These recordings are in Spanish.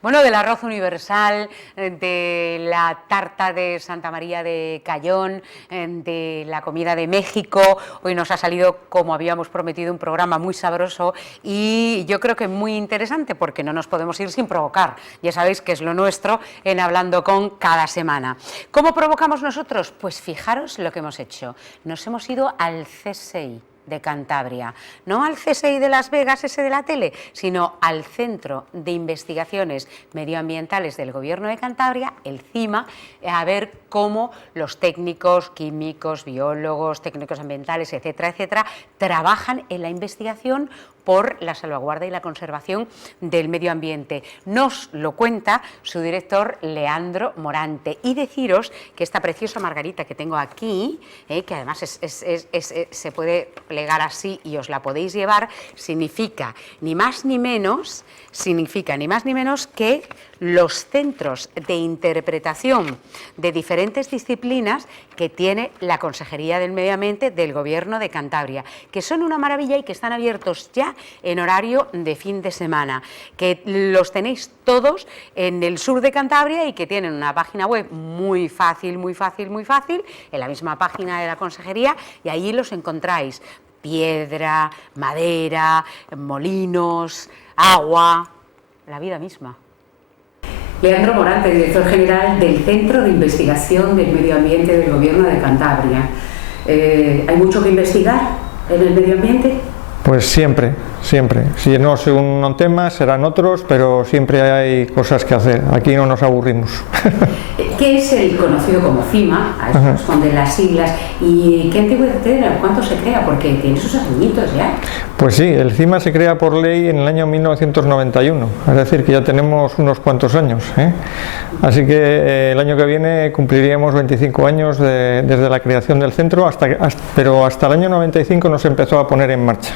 Bueno, del arroz universal, de la tarta de Santa María de Cayón, de la comida de México. Hoy nos ha salido, como habíamos prometido, un programa muy sabroso y yo creo que muy interesante porque no nos podemos ir sin provocar. Ya sabéis que es lo nuestro en Hablando con cada semana. ¿Cómo provocamos nosotros? Pues fijaros lo que hemos hecho. Nos hemos ido al CSI de Cantabria, no al CSI de Las Vegas, ese de la tele, sino al Centro de Investigaciones Medioambientales del Gobierno de Cantabria, el CIMA, a ver cómo los técnicos, químicos, biólogos, técnicos ambientales, etcétera, etcétera, trabajan en la investigación por la salvaguarda y la conservación del medio ambiente. Nos lo cuenta su director Leandro Morante. Y deciros que esta preciosa margarita que tengo aquí, que además se puede plegar así y os la podéis llevar, significa ni más ni menos que los centros de interpretación de diferentes disciplinas que tiene la Consejería del Medio Ambiente del Gobierno de Cantabria, que son una maravilla y que están abiertos ya en horario de fin de semana, que los tenéis todos en el sur de Cantabria y que tienen una página web muy fácil, en la misma página de la Consejería, y ahí los encontráis. Piedra, madera, molinos, agua, la vida misma. Leandro Morante, director general del Centro de Investigación del Medio Ambiente del Gobierno de Cantabria. ¿Hay mucho que investigar en el medio ambiente? Pues siempre. Si no es un tema, serán otros, pero siempre hay cosas que hacer. Aquí no nos aburrimos. ¿Qué es el conocido como CIMA? A eso responden las siglas. ¿Y qué antigüedad tiene? ¿Cuánto se crea? Porque tiene sus añitos ya. Pues sí, el CIMA se crea por ley en el año 1991, es decir, que ya tenemos unos cuantos años, ¿eh? Así que el año que viene cumpliríamos 25 años desde la creación del centro, pero hasta el año 95 no se empezó a poner en marcha.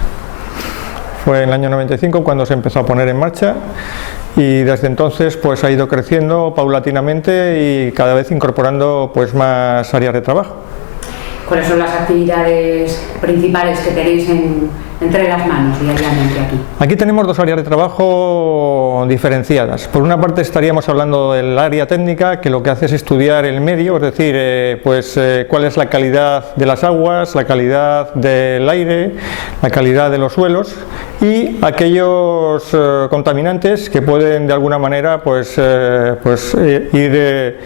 Fue en el año 95 cuando se empezó a poner en marcha y desde entonces pues ha ido creciendo paulatinamente y cada vez incorporando pues más áreas de trabajo. ¿Cuáles son las actividades principales que tenéis entre las manos diariamente aquí? Aquí tenemos dos áreas de trabajo diferenciadas. Por una parte estaríamos hablando del área técnica, que lo que hace es estudiar el medio, es decir, cuál es la calidad de las aguas, la calidad del aire, la calidad de los suelos y aquellos contaminantes que pueden de alguna manera ir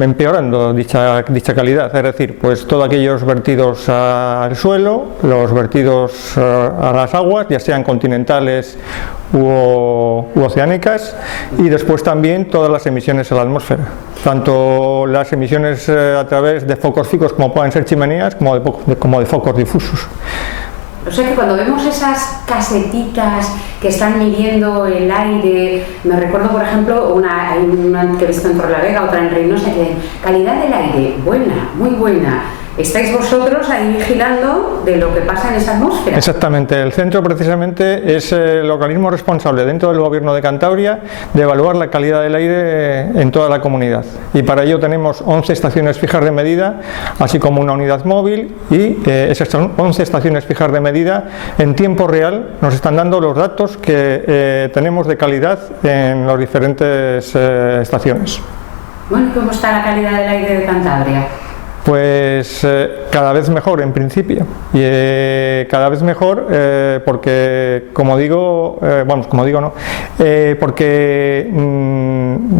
empeorando dicha calidad, es decir, pues todos aquellos vertidos al suelo, los vertidos a las aguas, ya sean continentales u oceánicas, y después también todas las emisiones a la atmósfera, tanto las emisiones a través de focos fijos como pueden ser chimeneas, como de focos difusos. O sea que cuando vemos esas casetitas que están midiendo el aire, me recuerdo por ejemplo hay una que he visto en Torrelavega, otra en Reynosa, que calidad del aire, buena, muy buena. ¿Estáis vosotros ahí vigilando de lo que pasa en esa atmósfera? Exactamente, el centro precisamente es el organismo responsable dentro del Gobierno de Cantabria de evaluar la calidad del aire en toda la comunidad, y para ello tenemos 11 estaciones fijas de medida, así como una unidad móvil, y esas 11 estaciones fijas de medida en tiempo real nos están dando los datos que tenemos de calidad en las diferentes estaciones. Bueno, ¿cómo está la calidad del aire de Cantabria? Pues cada vez mejor en principio, y cada vez mejor porque porque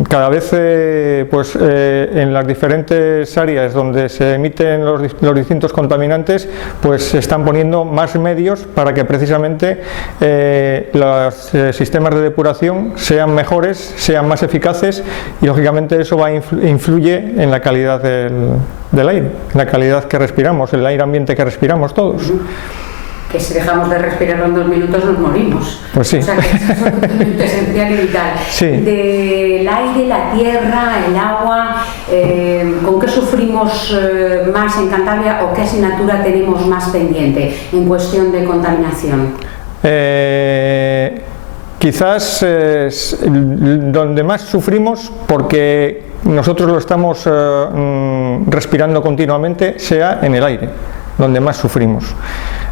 cada vez en las diferentes áreas donde se emiten los distintos contaminantes pues se están poniendo más medios para que precisamente los sistemas de depuración sean mejores, sean más eficaces, y lógicamente eso influye en la calidad del aire, en la calidad que respiramos, el aire ambiente que respiramos todos. Que si dejamos de respirar en 2 minutos nos morimos. Pues sí. O sea, que es absolutamente esencial y vital. Sí. Del aire, la tierra, el agua, ¿con qué sufrimos más en Cantabria o qué asignatura tenemos más pendiente en cuestión de contaminación? Quizás donde más sufrimos, porque nosotros lo estamos respirando continuamente, sea en el aire, donde más sufrimos.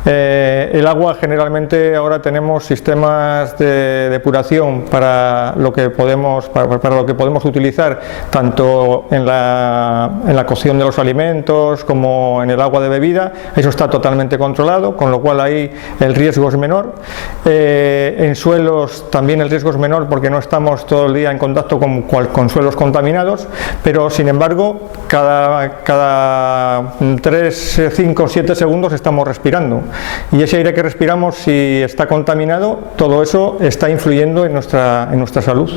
El agua, generalmente ahora tenemos sistemas de depuración para lo que podemos utilizar tanto en la cocción de los alimentos como en el agua de bebida. Eso está totalmente controlado, con lo cual ahí el riesgo es menor. En suelos también el riesgo es menor porque no estamos todo el día en contacto con suelos contaminados, pero sin embargo cada 3, 5, 7 segundos estamos respirando, y ese aire que respiramos, si está contaminado, todo eso está influyendo en nuestra salud.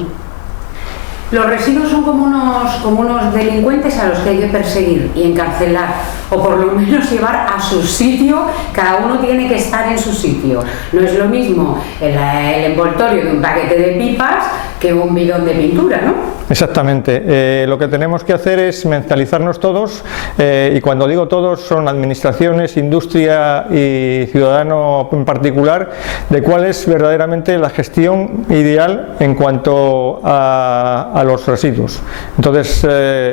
Los residuos son como unos delincuentes a los que hay que perseguir y encarcelar, o por lo menos llevar a su sitio. Cada uno tiene que estar en su sitio. No es lo mismo el envoltorio de un paquete de pipas que un bidón de pintura, ¿no? Exactamente. Lo que tenemos que hacer es mentalizarnos todos, y cuando digo todos son administraciones, industria y ciudadano en particular, de cuál es verdaderamente la gestión ideal en cuanto a los residuos. Entonces,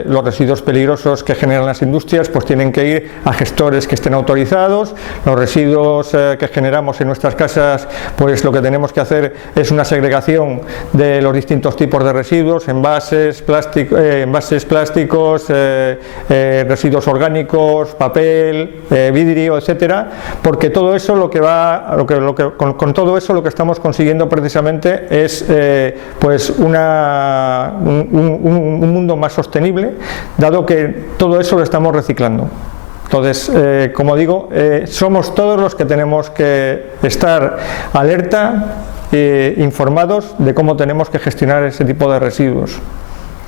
los residuos peligrosos que generan las industrias pues tienen que ir a gestores que estén autorizados. Los residuos que generamos en nuestras casas, pues lo que tenemos que hacer es una segregación de los distintos tipos de residuos: envases plásticos, residuos orgánicos, papel, vidrio, etcétera, porque todo eso con todo eso lo que estamos consiguiendo precisamente es pues un mundo más sostenible, dado que todo eso lo estamos reciclando. Entonces, como digo, somos todos los que tenemos que estar alerta, informados de cómo tenemos que gestionar ese tipo de residuos.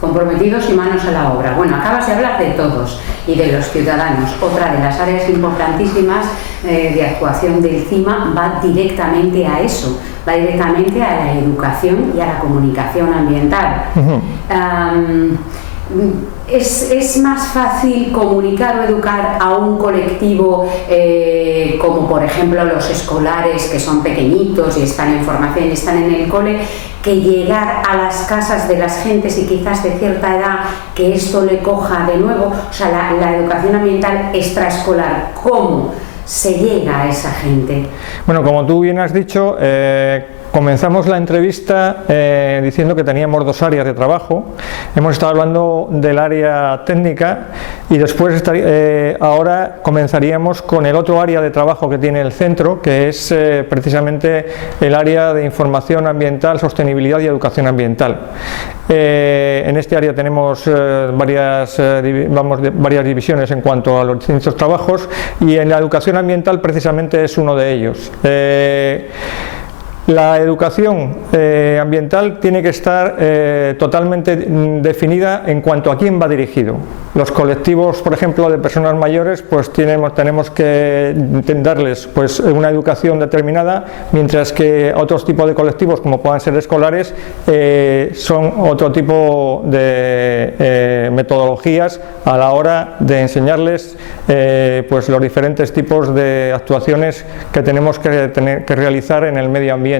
Comprometidos y manos a la obra. Bueno, acabas de hablar de todos y de los ciudadanos. Otra de las áreas importantísimas de actuación del CIMA va directamente a eso, va directamente a la educación y a la comunicación ambiental. ¿Es más fácil comunicar o educar a un colectivo como por ejemplo los escolares, que son pequeñitos y están en formación y están en el cole, que llegar a las casas de las gentes y quizás de cierta edad que esto le coja de nuevo? O sea, la educación ambiental extraescolar, ¿cómo se llega a esa gente? Bueno, como tú bien has dicho, comenzamos la entrevista diciendo que teníamos 2 áreas de trabajo. Hemos estado hablando del área técnica y después ahora comenzaríamos con el otro área de trabajo que tiene el centro, que es precisamente el área de información ambiental, sostenibilidad y educación ambiental. En este área tenemos varias divisiones en cuanto a los distintos trabajos, y en la educación ambiental precisamente es uno de ellos. La educación ambiental tiene que estar totalmente definida en cuanto a quién va dirigido. Los colectivos, por ejemplo, de personas mayores, pues tenemos que darles pues una educación determinada, mientras que otros tipos de colectivos, como puedan ser escolares, son otro tipo de metodologías a la hora de enseñarles pues los diferentes tipos de actuaciones que tenemos que realizar en el medio ambiente.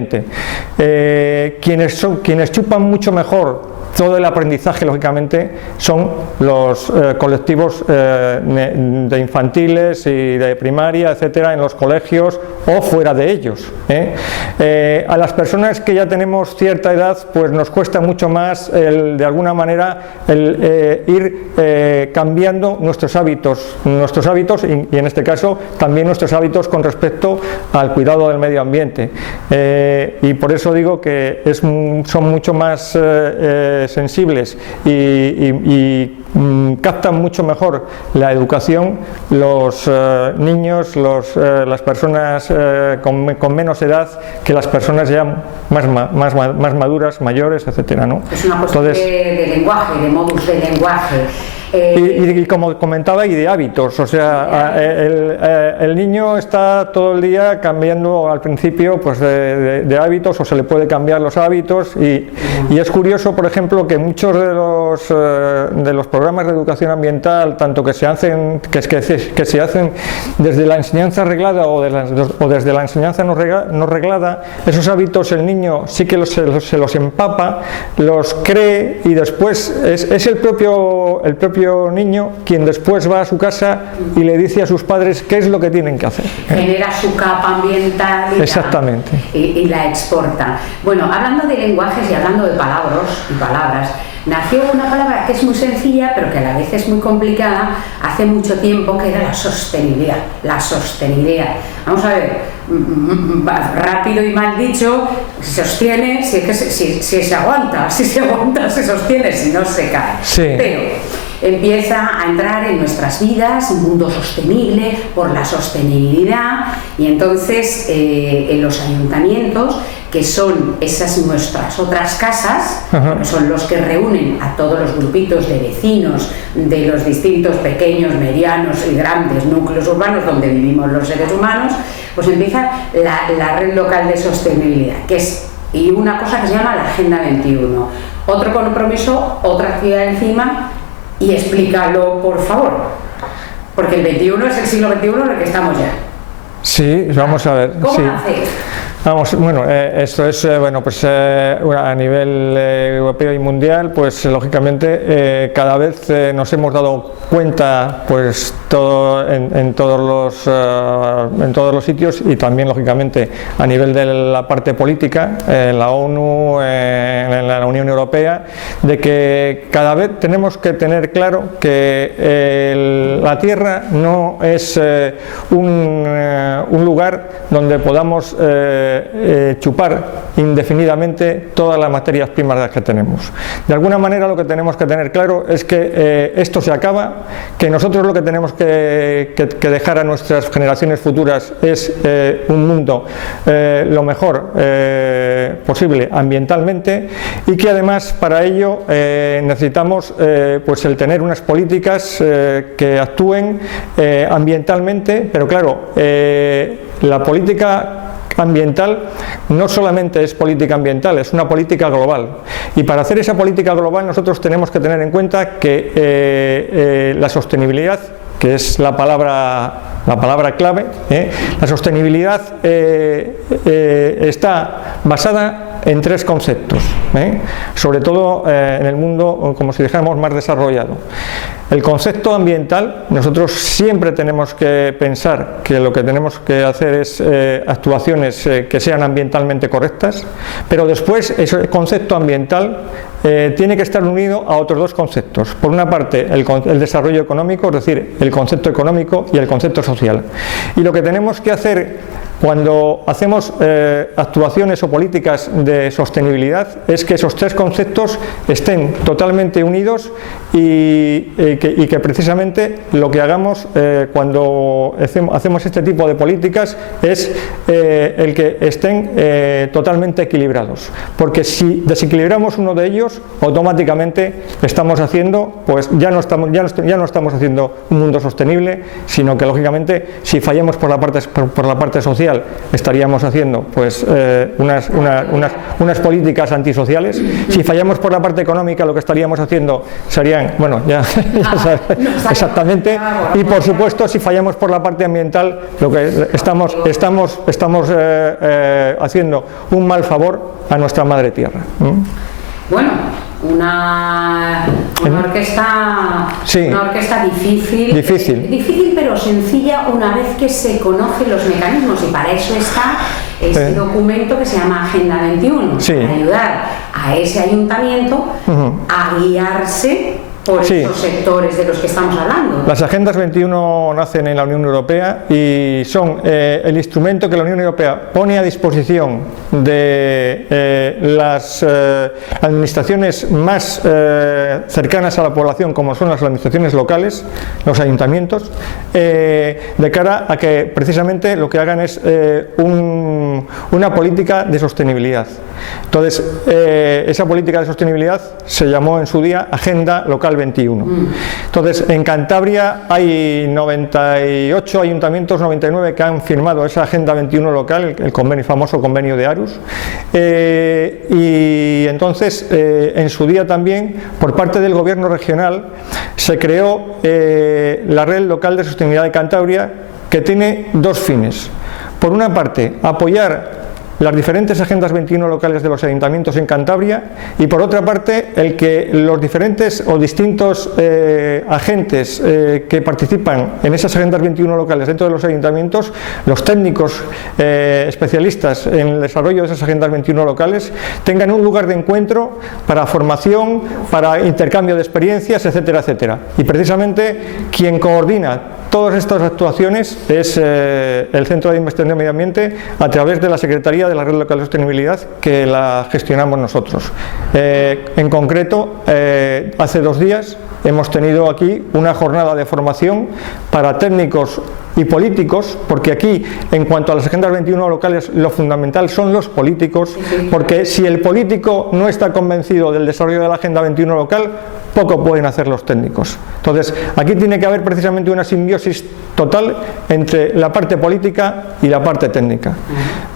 Quienes chupan mucho mejor todo el aprendizaje, lógicamente, son los colectivos de infantiles y de primaria, etcétera, en los colegios o fuera de ellos. A las personas que ya tenemos cierta edad, pues nos cuesta mucho más, de alguna manera, ir cambiando nuestros hábitos y en este caso también nuestros hábitos con respecto al cuidado del medio ambiente. Y por eso digo que son mucho más sensibles y captan mucho mejor la educación los niños, las personas con menos edad, que las personas ya más maduras, mayores, etcétera, ¿no? Es una cuestión de lenguaje, de modus de lenguaje. Y como comentaba, y de hábitos, o sea, el niño está todo el día cambiando al principio pues de hábitos, o se le puede cambiar los hábitos, y es curioso, por ejemplo, que muchos de los programas de educación ambiental, tanto que se hacen desde la enseñanza reglada o desde la enseñanza no reglada, esos hábitos el niño sí que se los empapa, los cree, y después es el propio propio niño quien después va a su casa y le dice a sus padres qué es lo que tienen que hacer. Genera su capa ambiental Exactamente. Y la exporta. Bueno, hablando de lenguajes y hablando de palabras, nació una palabra que es muy sencilla, pero que a la vez es muy complicada, hace mucho tiempo, que era la sostenibilidad. La sostenibilidad. Vamos a ver, rápido y mal dicho, se sostiene, si se aguanta, se sostiene, si no se cae. Sí. Pero empieza a entrar en nuestras vidas un mundo sostenible por la sostenibilidad, y entonces en los ayuntamientos, que son esas nuestras otras casas, que son los que reúnen a todos los grupitos de vecinos de los distintos pequeños, medianos y grandes núcleos urbanos donde vivimos los seres humanos, pues empieza la red local de sostenibilidad, y una cosa que se llama la Agenda 21. Otro compromiso, otra actividad encima, y explícalo, por favor, porque el 21 es el siglo XXI en el que estamos ya. Sí, vamos a ver. ¿Cómo sí. hace? Vamos, bueno, esto es, a nivel europeo y mundial, pues lógicamente cada vez nos hemos dado cuenta, pues en todos los sitios, y también lógicamente a nivel de la parte política, en la ONU, en la Unión Europea, de que cada vez tenemos que tener claro que la Tierra no es un lugar donde podamos chupar indefinidamente todas las materias primas que tenemos. De alguna manera lo que tenemos que tener claro es que esto se acaba, que nosotros lo que tenemos que dejar a nuestras generaciones futuras es un mundo lo mejor posible ambientalmente, y que además para ello necesitamos pues el tener unas políticas que actúen ambientalmente, pero claro, la política ambiental no solamente es política ambiental, es una política global, y para hacer esa política global nosotros tenemos que tener en cuenta que la sostenibilidad, que es la palabra clave, la sostenibilidad está basada en tres conceptos, sobre todo en el mundo, como si dijéramos, más desarrollado. El concepto ambiental, nosotros siempre tenemos que pensar que lo que tenemos que hacer es actuaciones que sean ambientalmente correctas, pero después ese concepto ambiental tiene que estar unido a otros dos conceptos. Por una parte, el desarrollo económico, es decir, el concepto económico, y el concepto social. Y lo que tenemos que hacer cuando hacemos actuaciones o políticas de sostenibilidad es que esos tres conceptos estén totalmente unidos, y que precisamente lo que hagamos cuando hacemos este tipo de políticas es el que estén totalmente equilibrados, porque si desequilibramos uno de ellos, automáticamente estamos haciendo, pues ya no estamos haciendo un mundo sostenible, sino que lógicamente si fallamos por la parte social estaríamos haciendo pues unas políticas antisociales. Si fallamos por la parte económica, lo que estaríamos haciendo serían, bueno, ya sabes, exactamente, y por supuesto si fallamos por la parte ambiental, lo que estamos haciendo un mal favor a nuestra madre tierra. Bueno, una orquesta, sí, una orquesta difícil, pero sencilla una vez que se conocen los mecanismos, y para eso está este documento que se llama Agenda 21, sí, para ayudar a ese ayuntamiento a guiarse por esos sectores de los que estamos hablando. Las Agendas 21 nacen en la Unión Europea y son el instrumento que la Unión Europea pone a disposición de las administraciones más cercanas a la población, como son las administraciones locales, los ayuntamientos, de cara a que precisamente lo que hagan es una política de sostenibilidad. Entonces, esa política de sostenibilidad se llamó en su día Agenda Local 21. Entonces, en Cantabria hay 98 ayuntamientos, 99 que han firmado esa Agenda 21 local, el famoso convenio de Aarhus, y entonces en su día también por parte del gobierno regional se creó la Red Local de Sostenibilidad de Cantabria, que tiene dos fines. Por una parte, apoyar las diferentes agendas 21 locales de los ayuntamientos en Cantabria y por otra parte el que los diferentes o distintos agentes que participan en esas agendas 21 locales dentro de los ayuntamientos, los técnicos especialistas en el desarrollo de esas agendas 21 locales, tengan un lugar de encuentro para formación, para intercambio de experiencias, etcétera, etcétera. Y precisamente quien coordina todas estas actuaciones es el Centro de Investigación de Medio Ambiente a través de la Secretaría de la Red Local de Sostenibilidad, que la gestionamos nosotros. En concreto, hace 2 días hemos tenido aquí una jornada de formación para técnicos y políticos, porque aquí, en cuanto a las agendas 21 locales, lo fundamental son los políticos, porque si el político no está convencido del desarrollo de la agenda 21 local, poco pueden hacer los técnicos. Entonces, aquí tiene que haber precisamente una simbiosis total entre la parte política y la parte técnica,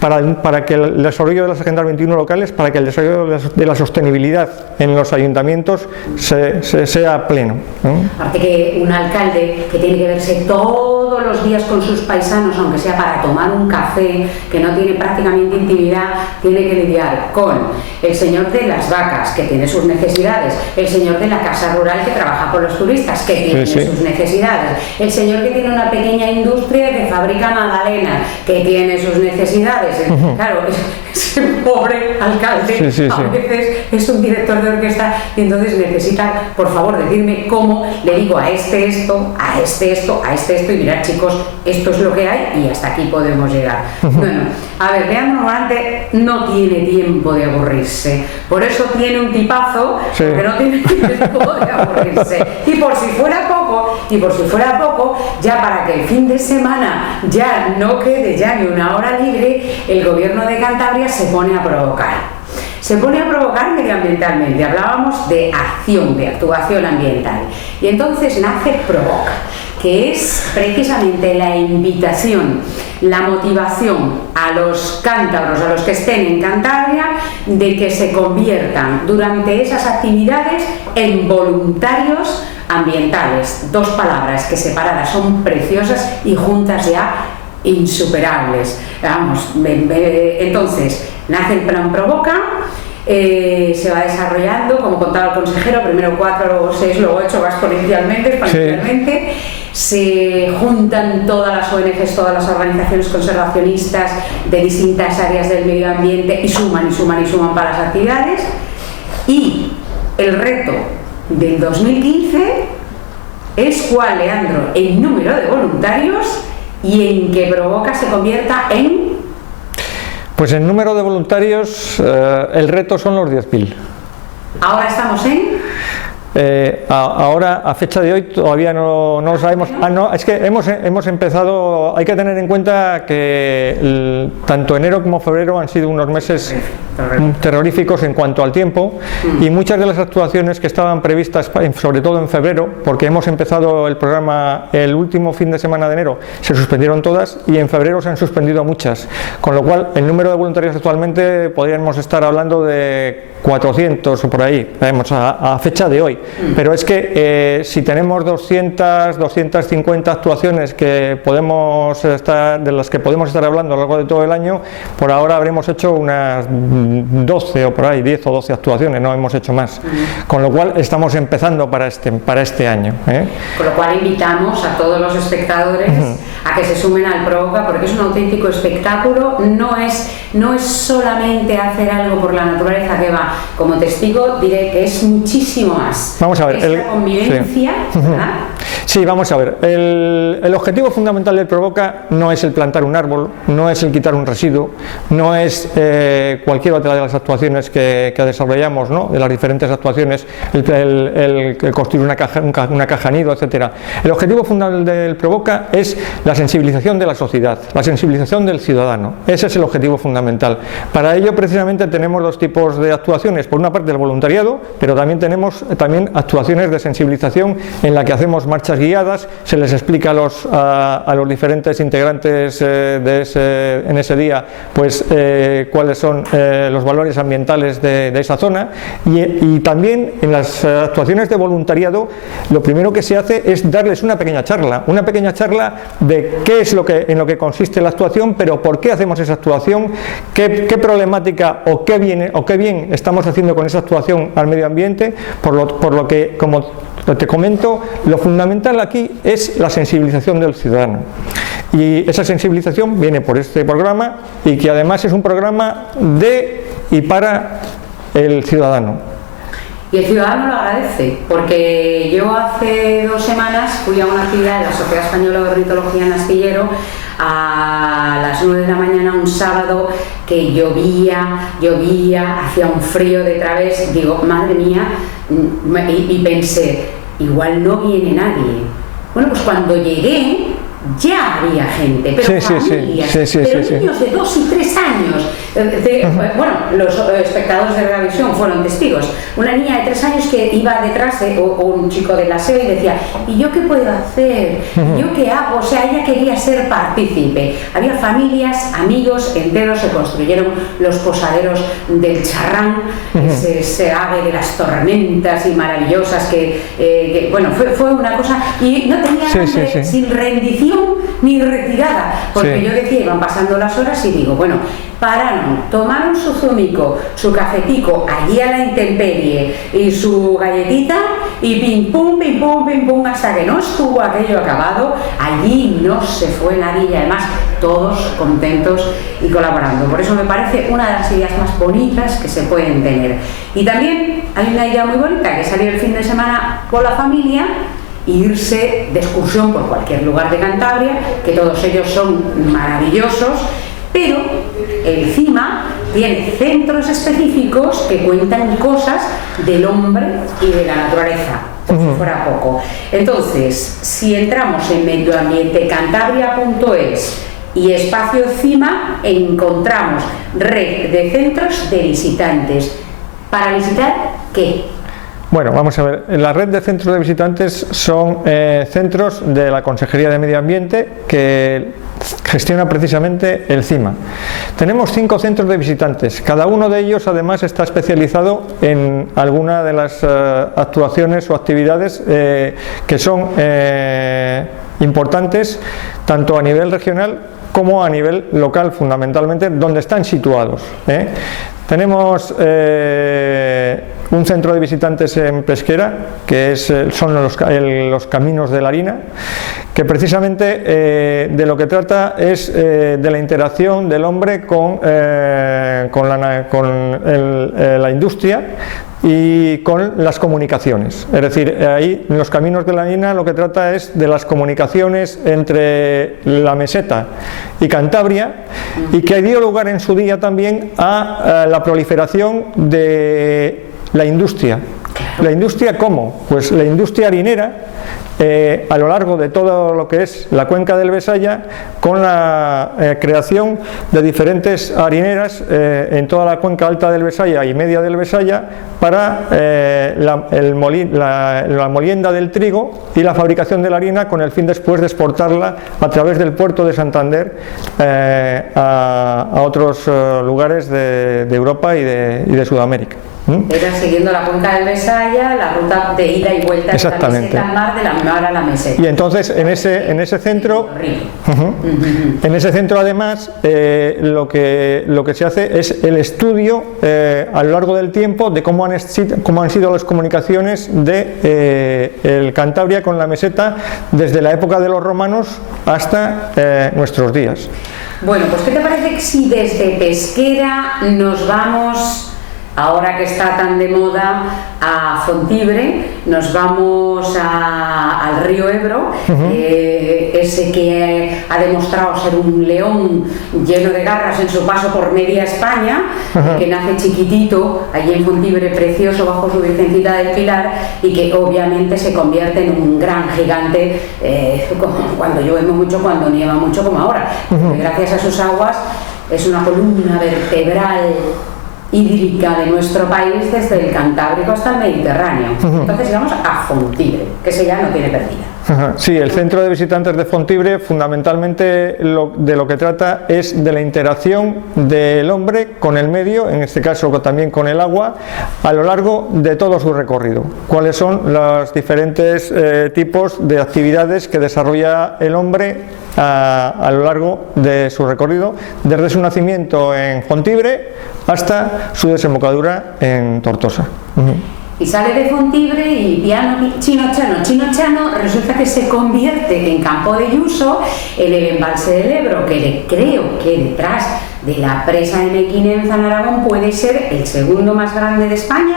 para que el desarrollo de las agendas 21 locales, para que el desarrollo de la sostenibilidad en los ayuntamientos sea pleno. Aparte que un alcalde que tiene que verse todos los días con sus paisanos, aunque sea para tomar un café, que no tiene prácticamente intimidad, tiene que lidiar con el señor de las vacas, que tiene sus necesidades, el señor de la casa rural que trabaja con los turistas, que tiene sus necesidades, el señor que tiene una pequeña industria que fabrica magdalenas, que tiene sus necesidades. Claro, ese pobre alcalde a veces es un director de orquesta y entonces necesita, por favor, decirme cómo le digo a este esto, a este esto, a este esto, y mirad, chicos, esto es lo que hay y hasta aquí podemos llegar. Bueno, a ver, Leandro Morante no tiene tiempo de aburrirse, por eso tiene un tipazo, porque no tiene tiempo de aburrirse. Y por si fuera poco, ya para que el fin de semana ya no quede ya ni una hora libre, el gobierno de Cantabria se pone a provocar. Se pone a provocar medioambientalmente. Hablábamos de acción, de actuación ambiental. Y entonces nace Provoca, que es precisamente la invitación, la motivación a los cántabros, a los que estén en Cantabria, de que se conviertan durante esas actividades en voluntarios ambientales. 2 palabras que separadas son preciosas y juntas ya insuperables. Vamos, entonces nace el plan Provoca. Se va desarrollando, como contaba el consejero, primero 4, luego 6, luego 8, va exponencialmente. Se juntan todas las ONGs, todas las organizaciones conservacionistas de distintas áreas del medio ambiente y suman para las actividades. Y el reto del 2015 es cuál, Leandro, el número de voluntarios y en que Provoca se convierta en... Pues en número de voluntarios, el reto son los 10.000. Ahora estamos en... Ahora, a fecha de hoy, todavía no lo sabemos. Es que hemos empezado. Hay que tener en cuenta que tanto enero como febrero han sido unos meses terroríficos en cuanto al tiempo, y muchas de las actuaciones que estaban previstas, sobre todo en febrero, porque hemos empezado el programa el último fin de semana de enero, se suspendieron todas, y en febrero se han suspendido muchas, con lo cual el número de voluntarios actualmente podríamos estar hablando de 400 o por ahí, a fecha de hoy. Pero es que si tenemos 250 actuaciones que de las que podemos estar hablando a lo largo de todo el año, por ahora habremos hecho unas 12 o por ahí, 10 o 12 actuaciones, no hemos hecho más. Con lo cual estamos empezando para este año. Con lo cual invitamos a todos los espectadores a que se sumen al Provoca, porque es un auténtico espectáculo. No es solamente hacer algo por la naturaleza, que va, como testigo diré que es muchísimo más. Vamos a ver, la convivencia, ¿verdad? Sí, vamos a ver, el objetivo fundamental del Provoca no es el plantar un árbol, no es el quitar un residuo, no es cualquier otra de las actuaciones que desarrollamos, ¿no? De las diferentes actuaciones, el construir una caja nido, etcétera. El objetivo fundamental del Provoca es la sensibilización de la sociedad, la sensibilización del ciudadano. Ese es el objetivo fundamental. Para ello, precisamente, tenemos 2 tipos de actuaciones. Por una parte, el voluntariado, pero también tenemos actuaciones de sensibilización en la que hacemos marchas marchas guiadas, se les explica a los diferentes integrantes en ese día pues cuáles son los valores ambientales de esa zona, y también en las actuaciones de voluntariado lo primero que se hace es darles una pequeña charla de qué es en lo que consiste la actuación, pero por qué hacemos esa actuación, qué problemática o qué bien estamos haciendo con esa actuación al medio ambiente, por lo que, como te comento, lo fundamental aquí es la sensibilización del ciudadano, y esa sensibilización viene por este programa, y que además es un programa de y para el ciudadano. Y el ciudadano lo agradece, porque yo hace 2 semanas fui a una actividad de la Sociedad Española de Ornitología en Astillero a las 9 de la mañana, un sábado que llovía, hacía un frío de través, digo, madre mía, y pensé, igual no viene nadie. Bueno, pues cuando llegué ya había gente, pero familias, niños de 2 y 3 años. Bueno, los espectadores de Revisión fueron testigos. Una niña de 3 años que iba detrás o un chico del aseo y decía, ¿y yo qué puedo hacer? ¿Yo qué hago? O sea, ella quería ser partícipe. Había familias, amigos enteros, se construyeron los posaderos del charrán, ese ave de las tormentas y maravillosas que bueno, fue una cosa, y no tenía hambre, sin rendición ni retirada, porque yo decía, iban pasando las horas y digo, bueno, pararon, tomaron su zumico, su cafetico allí a la intemperie y su galletita, y pim pum, hasta que no estuvo aquello acabado. Allí no se fue nadie, y además todos contentos y colaborando. Por eso me parece una de las ideas más bonitas que se pueden tener. Y también hay una idea muy bonita, que es salir el fin de semana con la familia e irse de excursión por cualquier lugar de Cantabria, que todos ellos son maravillosos, pero el CIMA tiene centros específicos que cuentan cosas del hombre y de la naturaleza, por si fuera poco. Entonces, si entramos en medioambientecantabria.es y espacio CIMA, encontramos red de centros de visitantes. ¿Para visitar qué? Bueno, vamos a ver, la red de centros de visitantes son centros de la Consejería de Medio Ambiente que gestiona precisamente el CIMA. Tenemos 5 centros de visitantes, cada uno de ellos además está especializado en alguna de las actuaciones o actividades que son importantes tanto a nivel regional como a nivel local, fundamentalmente donde están situados. Tenemos un centro de visitantes en Pesquera, que son los Caminos de la Harina, que precisamente de lo que trata es de la interacción del hombre con la industria y con las comunicaciones. Es decir, ahí en los Caminos de la Harina lo que trata es de las comunicaciones entre la meseta y Cantabria, y que dio lugar en su día también a la proliferación de la industria. ¿La industria cómo? Pues la industria harinera a lo largo de todo lo que es la cuenca del Besaya, con la creación de diferentes harineras en toda la cuenca alta del Besaya y media del Besaya para la molienda del trigo y la fabricación de la harina, con el fin después de exportarla a través del puerto de Santander a otros lugares de Europa y de Sudamérica. Era siguiendo la cuenca del Besaya, la ruta de ida y vuelta de la meseta al mar, de la mar a la meseta. Y entonces en ese centro, además lo que se hace es el estudio a lo largo del tiempo de cómo han sido las comunicaciones de el Cantabria con la meseta desde la época de los romanos hasta nuestros días. Bueno, pues ¿qué te parece si desde Pesquera nos vamos, ahora que está tan de moda, a Fontibre, nos vamos al río Ebro, ese que ha demostrado ser un león lleno de garras en su paso por media España, que nace chiquitito allí en Fontibre, precioso, bajo su Virgencita del Pilar, y que obviamente se convierte en un gran gigante cuando llueve mucho, cuando nieva mucho, como ahora. Gracias a sus aguas es una columna vertebral hídrica de nuestro país, desde el Cantábrico hasta el Mediterráneo. Entonces vamos a Fontibre, que ese ya no tiene pérdida. Sí, el centro de visitantes de Fontibре fundamentalmente de lo que trata es de la interacción del hombre con el medio, en este caso también con el agua, a lo largo de todo su recorrido. ¿Cuáles son los diferentes tipos de actividades que desarrolla el hombre a lo largo de su recorrido, desde su nacimiento en Fontibbre hasta su desembocadura en Tortosa? Y sale de Fontibbre y piano Chino-Chano, resulta que se convierte en Campo de Yuso, en el embalse del Ebro, que creo que detrás de la presa de Mequinenza en Aragón puede ser el segundo más grande de España.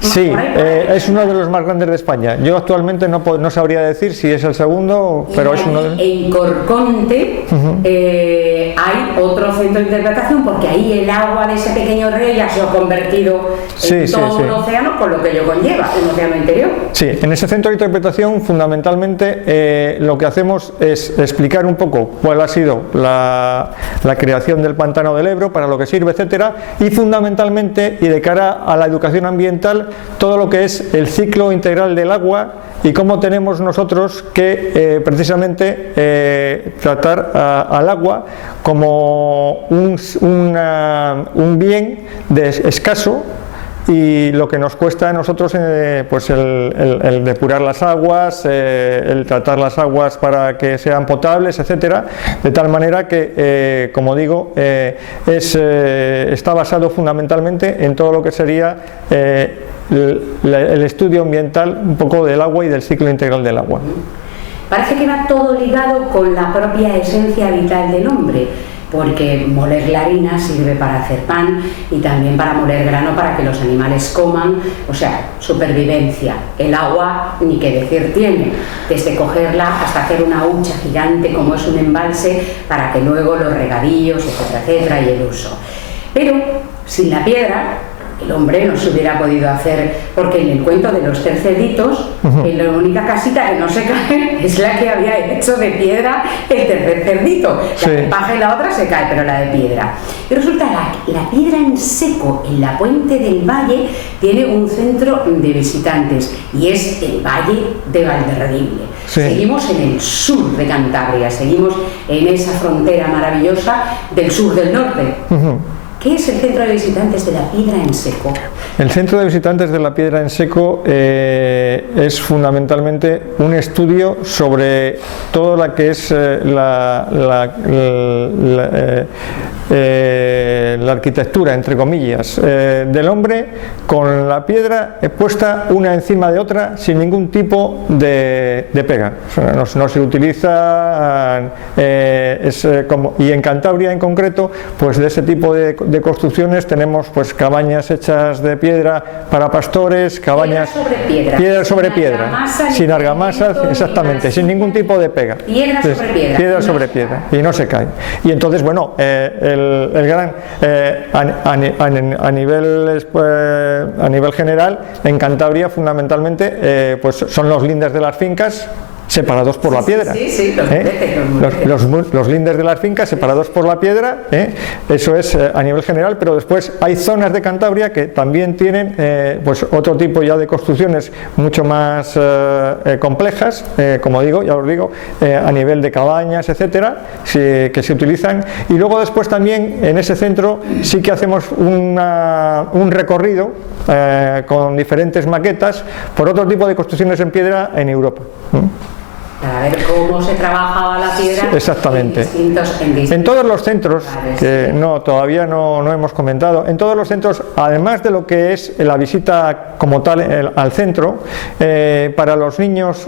Sí, es uno de los más grandes de España. Yo actualmente no sabría decir si es el segundo, pero es uno de... En Corconte hay otro centro de interpretación, porque ahí el agua de ese pequeño río ya se ha convertido en todo un océano, con lo que ello conlleva, un océano interior. Sí, en ese centro de interpretación fundamentalmente lo que hacemos es explicar un poco cuál ha sido la creación del pantano del Ebro, para lo que sirve, etcétera, y fundamentalmente, y de cara a la educación ambiental, todo lo que es el ciclo integral del agua y cómo tenemos nosotros que precisamente tratar al agua como un bien escaso, y lo que nos cuesta a nosotros pues el depurar las aguas, el tratar las aguas para que sean potables, etcétera, de tal manera que, como digo, está basado fundamentalmente en todo lo que sería el estudio ambiental un poco del agua y del ciclo integral del agua. Parece que va todo ligado con la propia esencia vital del hombre, porque moler la harina sirve para hacer pan y también para moler grano para que los animales coman, o sea, supervivencia. El agua, ni qué decir tiene, desde cogerla hasta hacer una hucha gigante como es un embalse, para que luego los regadíos, etcétera, etcétera, y el uso. Pero sin la piedra, el hombre no se hubiera podido hacer, porque en el cuento de los 3 cerditos, la única casita que no se cae es la que había hecho de piedra el 3er cerdito. La de paja y la otra se cae, pero la de piedra. Y resulta la piedra en seco en la Puente del Valle tiene un centro de visitantes, y es el Valle de Valderredible. Sí. Seguimos en el sur de Cantabria, seguimos en esa frontera maravillosa del sur del norte. ¿Qué es el centro de visitantes de la Piedra en Seco? El centro de visitantes de la Piedra en Seco es fundamentalmente un estudio sobre todo lo que es la arquitectura, entre comillas, del hombre, con la piedra puesta una encima de otra sin ningún tipo de pega. O sea, no se utiliza, y en Cantabria en concreto, pues de ese tipo de construcciones tenemos pues cabañas hechas de piedra para pastores, cabañas piedra sobre piedra, sin argamasa, exactamente, sin ningún tipo de pega. Piedra sobre piedra, y no se cae. Y entonces, bueno, el gran a nivel general, en Cantabria fundamentalmente pues son los lindes de las fincas separados por la piedra. Los lindes de las fincas separados por la piedra, eso es a nivel general, pero después hay zonas de Cantabria que también tienen pues otro tipo ya de construcciones mucho más complejas, como digo, ya os digo, a nivel de cabañas, etcétera, que se utilizan. Y luego después también en ese centro sí que hacemos un recorrido con diferentes maquetas por otro tipo de construcciones en piedra en Europa. Para ver cómo se trabajaba la piedra. Exactamente. En todos los centros, que todavía no hemos comentado, en todos los centros, además de lo que es la visita como tal al centro, para los niños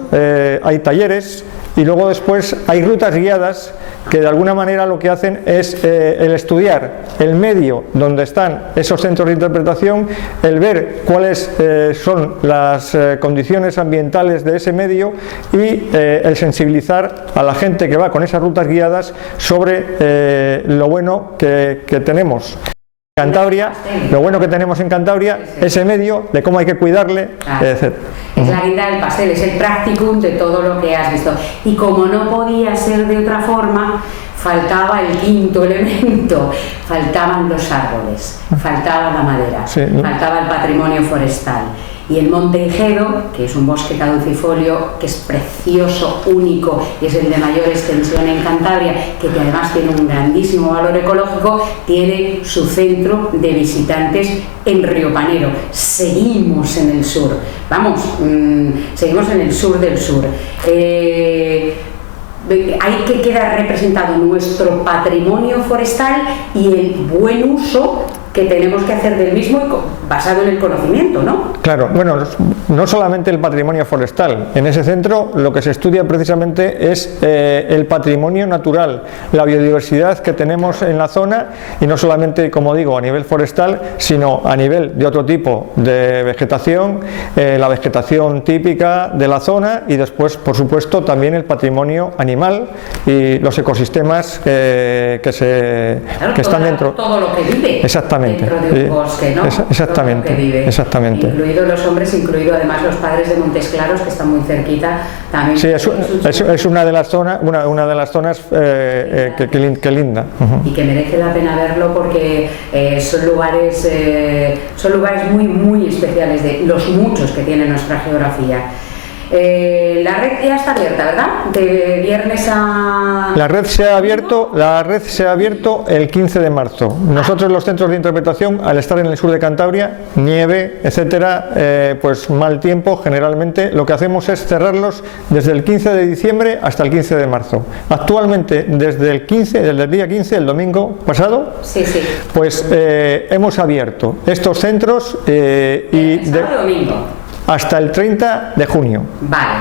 hay talleres, y luego después hay rutas guiadas que de alguna manera lo que hacen es el estudiar el medio donde están esos centros de interpretación, el ver cuáles son las condiciones ambientales de ese medio, y el sensibilizar a la gente que va con esas rutas guiadas sobre lo bueno que tenemos en Cantabria, ese medio, de cómo hay que cuidarle, etc. Es la guinda del pastel, es el practicum de todo lo que has visto. Y como no podía ser de otra forma, faltaba el quinto elemento, faltaban los árboles, faltaba la madera, sí, faltaba el patrimonio forestal. Y el Monte Ejedo, que es un bosque caducifolio que es precioso, único, y es el de mayor extensión en Cantabria, que además tiene un grandísimo valor ecológico, tiene su centro de visitantes en Riopanero. Seguimos en el sur, vamos, seguimos en el sur del sur. Ahí que queda representado nuestro patrimonio forestal y el buen uso que tenemos que hacer del mismo basado en el conocimiento, ¿no? Claro, bueno, no solamente el patrimonio forestal. En ese centro lo que se estudia precisamente es el patrimonio natural, la biodiversidad que tenemos en la zona, y no solamente, como digo, a nivel forestal, sino a nivel de otro tipo de vegetación, la vegetación típica de la zona, y después, por supuesto, también el patrimonio animal y los ecosistemas que están dentro. Todo lo que vive. Exactamente. Dentro de un bosque, ¿no? Exactamente. Todo lo que vive. Exactamente. Incluidos los hombres, incluido además los padres de Montes Claros, que están muy cerquita también. Sí, es una de las zonas, una de las zonas que linda. Y que merece la pena verlo porque son lugares muy, muy especiales, de los muchos que tiene nuestra geografía. La red ya está abierta, ¿verdad? De viernes a... La red se ha abierto el 15 de marzo. Nosotros, los centros de interpretación, al estar en el sur de Cantabria, nieve, etcétera, pues mal tiempo, generalmente lo que hacemos es cerrarlos desde el 15 de diciembre hasta el 15 de marzo. Actualmente, desde el día 15, el domingo pasado, sí. Pues hemos abierto estos centros domingo. Hasta el 30 de junio. Vale.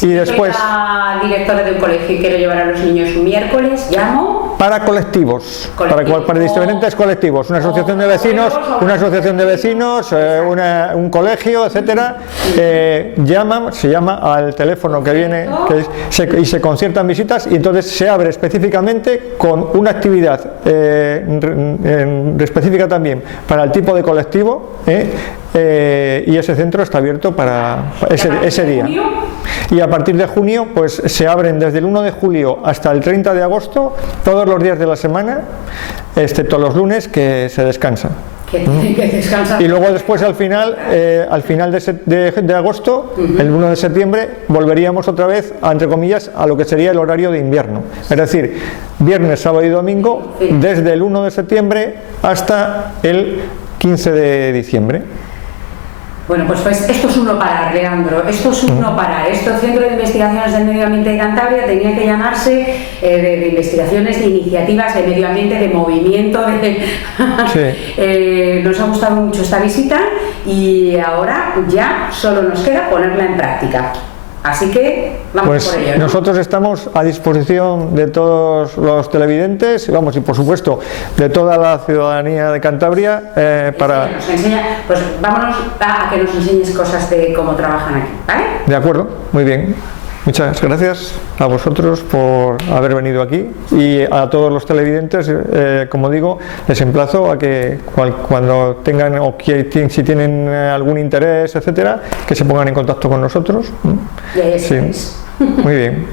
Y después, soy la directora de un colegio y quiero llevar a los niños un miércoles, llamo. Para colectivos, para diferentes colectivos, una asociación de vecinos, un colegio, etcétera, se llama al teléfono que viene y se conciertan visitas, y entonces se abre específicamente con una actividad específica también para el tipo de colectivo, y ese centro está abierto para ese día. Y a partir de junio, pues se abren desde el 1 de julio hasta el 30 de agosto, todos los días de la semana, excepto los lunes, que se descansa. Que descansa. Y luego después al final de agosto, el 1 de septiembre, volveríamos otra vez, entre comillas, a lo que sería el horario de invierno. Es decir, viernes, sábado y domingo, desde el 1 de septiembre hasta el 15 de diciembre. Bueno, pues esto es un no parar, Leandro, esto es un no parar. Esto, Centro de Investigaciones del Medio Ambiente de Cantabria, tenía que llamarse de investigaciones, de iniciativas de medio ambiente, de movimiento. Nos ha gustado mucho esta visita y ahora ya solo nos queda ponerla en práctica. Así que vamos por ello, ¿no? Nosotros estamos a disposición de todos los televidentes, y por supuesto de toda la ciudadanía de Cantabria para... Pues vámonos a que nos enseñes cosas de cómo trabajan aquí, ¿vale? De acuerdo, muy bien. Muchas gracias a vosotros por haber venido aquí, y a todos los televidentes, como digo, les emplazo a que cuando tengan si tienen algún interés, etcétera, que se pongan en contacto con nosotros. Y ahí estáis. Sí. Muy bien.